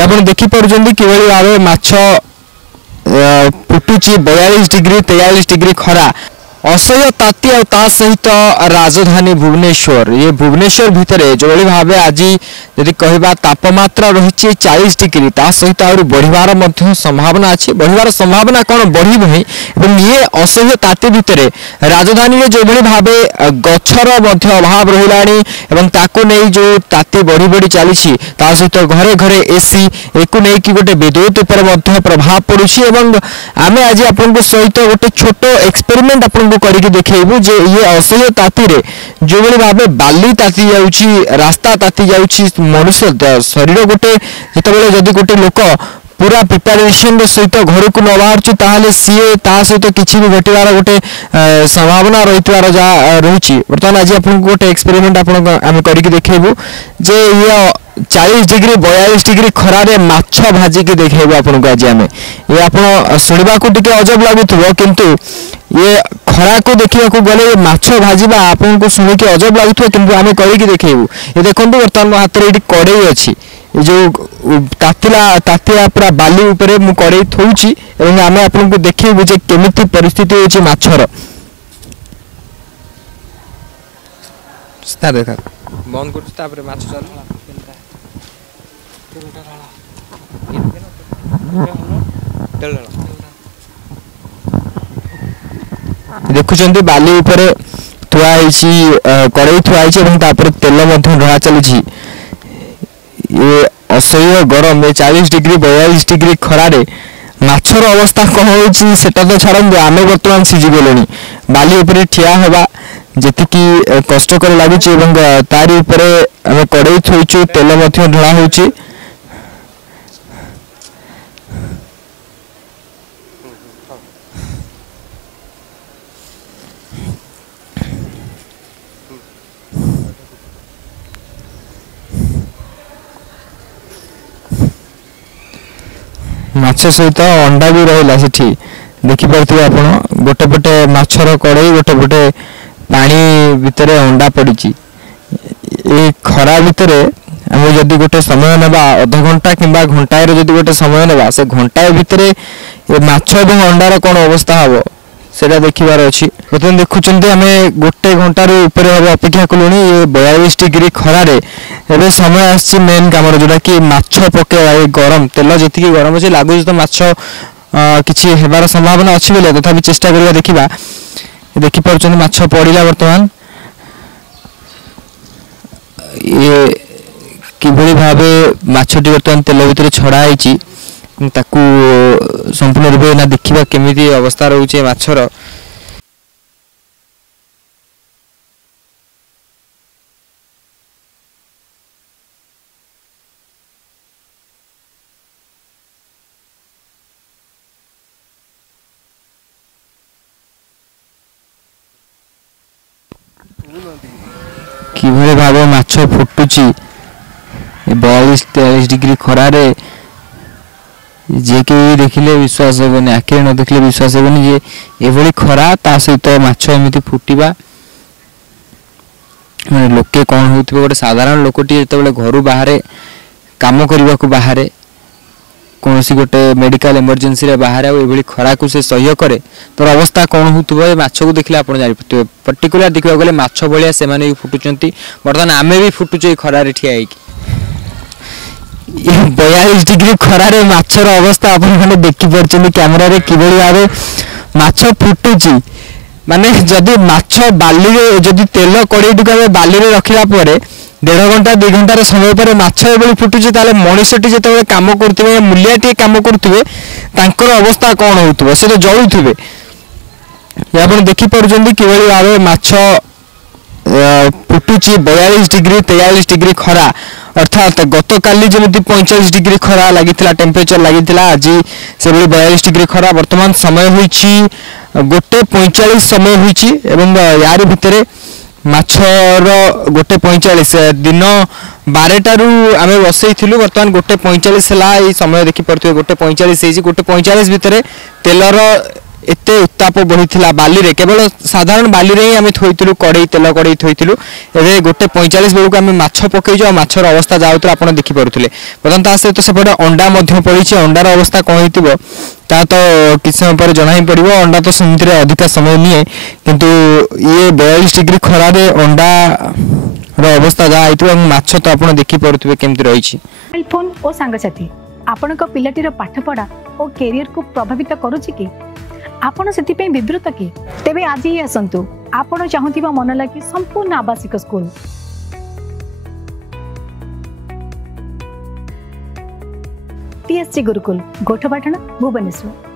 ଆପଣ ଦେଖିପାରୁଛନ୍ତି କିଭଳି ଭାବେ ମାଛ ଫୁଟୁଛି 42 डिग्री 43 डिग्री खरा असह्य ताती और ता सहित राजधानी भुवनेश्वर ये भुवनेश्वर भितर जो भाव आज यदि कहवा तापमात्रा रही 40 डिग्री ता सहित आहुरी बढ़िबार संभावना अच्छी बढ़िबार संभावना कौन बढ़ी नहीं ये असह्य ताती भितर राजधानी में जो भाव गछर अभाव रहा नहीं जो ताती बढ़ी बढ़ी चली सहित घरे घरे एसी एक नहीं गोटे विद्युत पर प्रभाव पड़ुछि आम आज आपन सहित गोटे छोट एक्सपेरिमेंट आपन करके देखैबू जे ये असह्य ताती रे जो भाव बाली ताती जाउछि रास्ता ताती जाउछि मनुष्य शरीर गोटे जितेबाला जदि गोटे लोक पूरा प्रिपेरेसन सहित घर को न बाहर ताहले सीए ता सहित किछि भी घटिवार गोटे संभावना रहितवार जा रहुछि वर्तमान आज आपन गोटे एक्सपेरिमेंट आपन हम करके देखैबू जे ये 40 डिग्री 42 डिग्री खरा रे माछ भाजी के देखैबू आपन को आज हमें ये आपन सुनिबा को टिके अजब लागुथबो किंतु ये खरा को देखिया को गले माछ भाजीबा आपन को सुनि के अजब लागुथबो किंतु हमें करके देखैबू ये देखंतु वर्तमान मो हाथ रे एटी कड़े अछि जो तातिला पूरा बाली ऊपर मु कड़े थौछि एवं आमे आपन को देखैबू जे केमिति परिस्थिति होछि माछर स्टार देखा बंद करछ तापर माछ चल देखुचंती बाली ऊपर थुआ कड़े थुआ तेल ढड़ा चली ये असह्य गरम 40 डिग्री 42 डिग्री खरारे माछर अवस्था कौन होता तो छाड़ू आम बर्तमान सीझीगले बाली उपर ठिया हवा जी कष्टकर लगुच तारी उपर आम कड़े थोचु तेल ढड़ा हो माछ सहित अंडा भी रहा से देखिपे आप गोटे पटे माछर कड़े गोटे पटे पानी भितर अंडा पड़ी खरा भितर आम जदि गोटे समय नेबा अध घंटा किंबा घंटाए जदि गोटे समय नेबा से घंटाए भितर माछ और अंडार कौन अवस्था हम सेटा देखिबार अच्छी बर्तमान देखुंत आम गोटे घंटार ऊपर हम अपेक्षा कलुँ ये 42 डिग्री खरारे एबे समय आसी मेन काम जोटा कि माछ पकेवा गरम तेल जी गरम अच्छे लगुच तो माछ किसी हेबार संभावना अच्छी बोले तथा चेष्टा करवा देखा देखिपुंत माछ पड़ा बर्तमान ये किभली भाव माछटी बर्तमान तेल भितर छड़ा ताकू संपूर्ण रूप ना देखा केमी अवस्था रोचे माछर किभली भाव माछ फुटुची 42-43 डिग्री खरारे जे के देखिले विश्वास हेबनी आखिर न देखिले विश्वास हेबनी जे एभली खरा ता सहित माछ एमिति फुटिबा माने लोके कोन होतिबे गोटे साधारण लोकटी जेतेबेले घरु बाहरे काम करबा को बाहरे कोनसी गोटे मेडिकल इमरजेंसी रे बाहरे एभली खरा को से सह्य करे तर अवस्था कोन होतिबे माछ को देखिले आपण जानि पते पर्टिकुलर देखिबा गले माछ भलिया से माने फुटुचंती बर्तमान आमे भी फुटुचे खरा रे ठिया हेकी 42 डिग्री खरारे माछर अवस्था आपने देखी पार्टी कैमेरा रे किभली भावे माछ फुटुची माने जदि माछ बाली रे जदि तेल कड़े टिके बाली रे रखिला परे 1.5 घंटा 2 घंटा समय पर माछ एभली फुटुची ताले मनुष्यटी जेतेबेले काम करथिबे मूल्याटी काम करथिबे तांकर अवस्था कोन होतबो से तो जळुथिबे आपण देखि परजंदी किभली भावे माछ फुटुची 42 डिग्री 43 डिग्री खरा अर्थात गत काली जमी 45 डिग्री खरा लगी टेम्परेचर लगी आज से 42 डिग्री खरा वर्तमान समय होइछि गोटे 45 समय होइछि एवं यार भितर माछर गोटे 45 दिन 12टारू आम बसईलु बर्तमान गोटे 45 है समय देखी पड़े गोटे 45 गोटे 45 भितर तेलर एते उत्ताप बढ़ी बाली रे केवल साधारण बाली रे आम थोइलु कड़े तेल कड़े थोइलु एबे 1:45 बेलू आम माछ पकईचु आ माछर अवस्था जाऊत आप देखी पारुले बर्तमान ता सहित सेपटे अंडा पड़ी अंडार अवस्था कौन हो ता तो किसी समय पर जना ही पड़ो अंडा तो सेमती अधिका समय निए किंतु ये 42 डिग्री खरार अंडा अवस्था जहाँ होती माछ तो आप देखी पारे केमती रही मोबाइल फोन और सांगसाथी आपण पिलाटीर पाठपढ़ा और कैरियर को प्रभावित करुच्ची कि आपण से विवृत कि तेबे आज ही आसतु आपण चाहूबा मन लगी संपूर्ण आवासिक स्कूल TSC गुरुकुल गोठपाटण भुवनेश्वर।